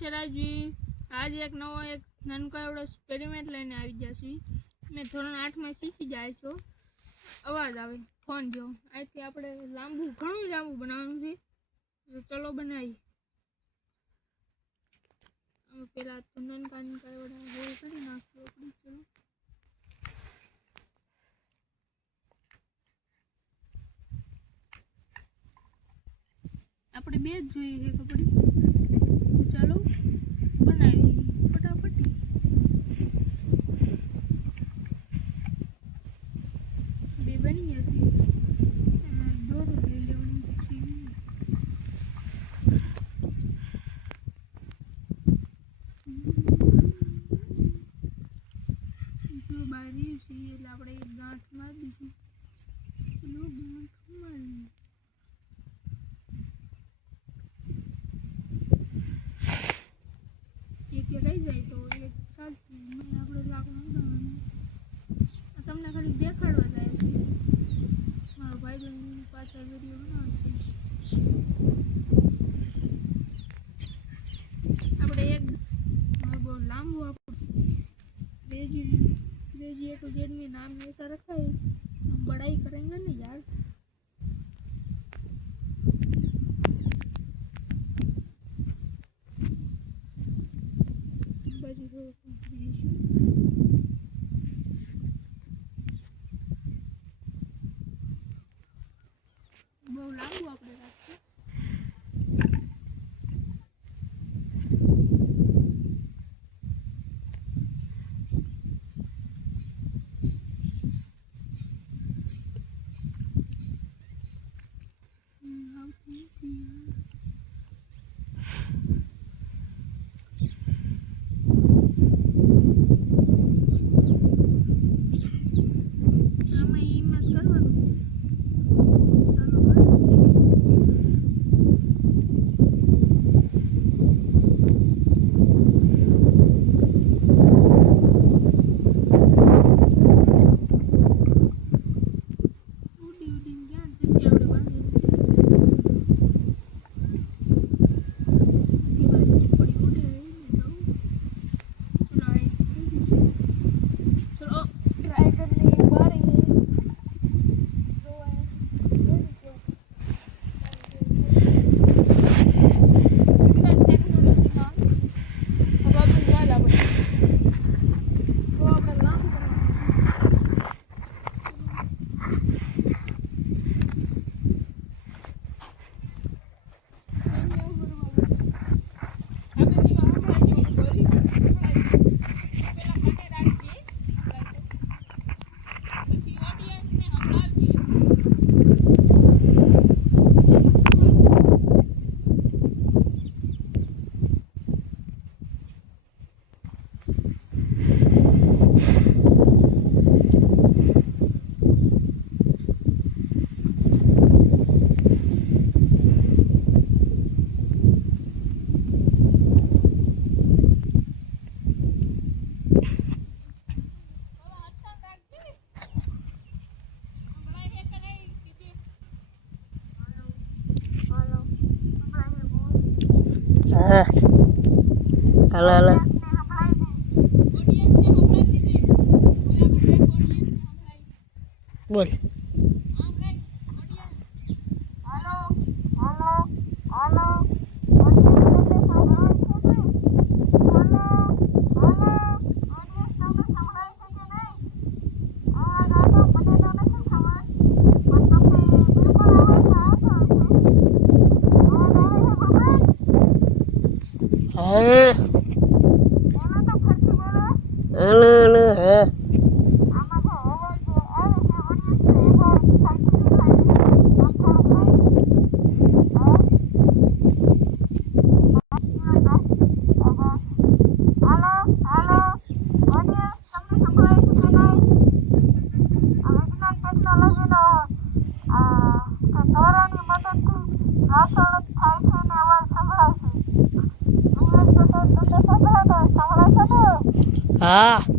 છે રાજવી? आज एक नવો एक નાનકો એવડો એક્સપેરિમેન્ટ લઈને આવી ગયા છીએ. મેં ધોરણ 8 માં શીખી જાય છો. અવાજ આવે ફોન જો. આથી આપણે ઘણું લાંબુ બનાવવાનું છે. તો ચલો બનાવીએ. અમે પેલા તો નાનકા એવડા ગોળ કરી નાખીએ. ચલો આપણે બે જ જોઈએ છે કપડી. ચાલો બનાવી ફટાફટ. બે બની જશે. દોરું લઈ લેવાનું પછી બહાર રહ્યું છે એટલે આપણે એક ગાંઠ મારી દઈશું. ગાંઠ મારી રહી જાય તો એક ચાલતું. આપણે લાકડું તમને ખાલી દેખાડવા જાય છે. મારો ભાઈ પાછળ વિડીયો બનાવે છે. આપણે એક બહુ લાંબુ रेजी ए टू जेड में नाम ऐसा रखा है. हम बड़ाई करेंगे ना यार. બહુ લાંબુ આપણે રાખીએ. Halo. Boleh. Ah.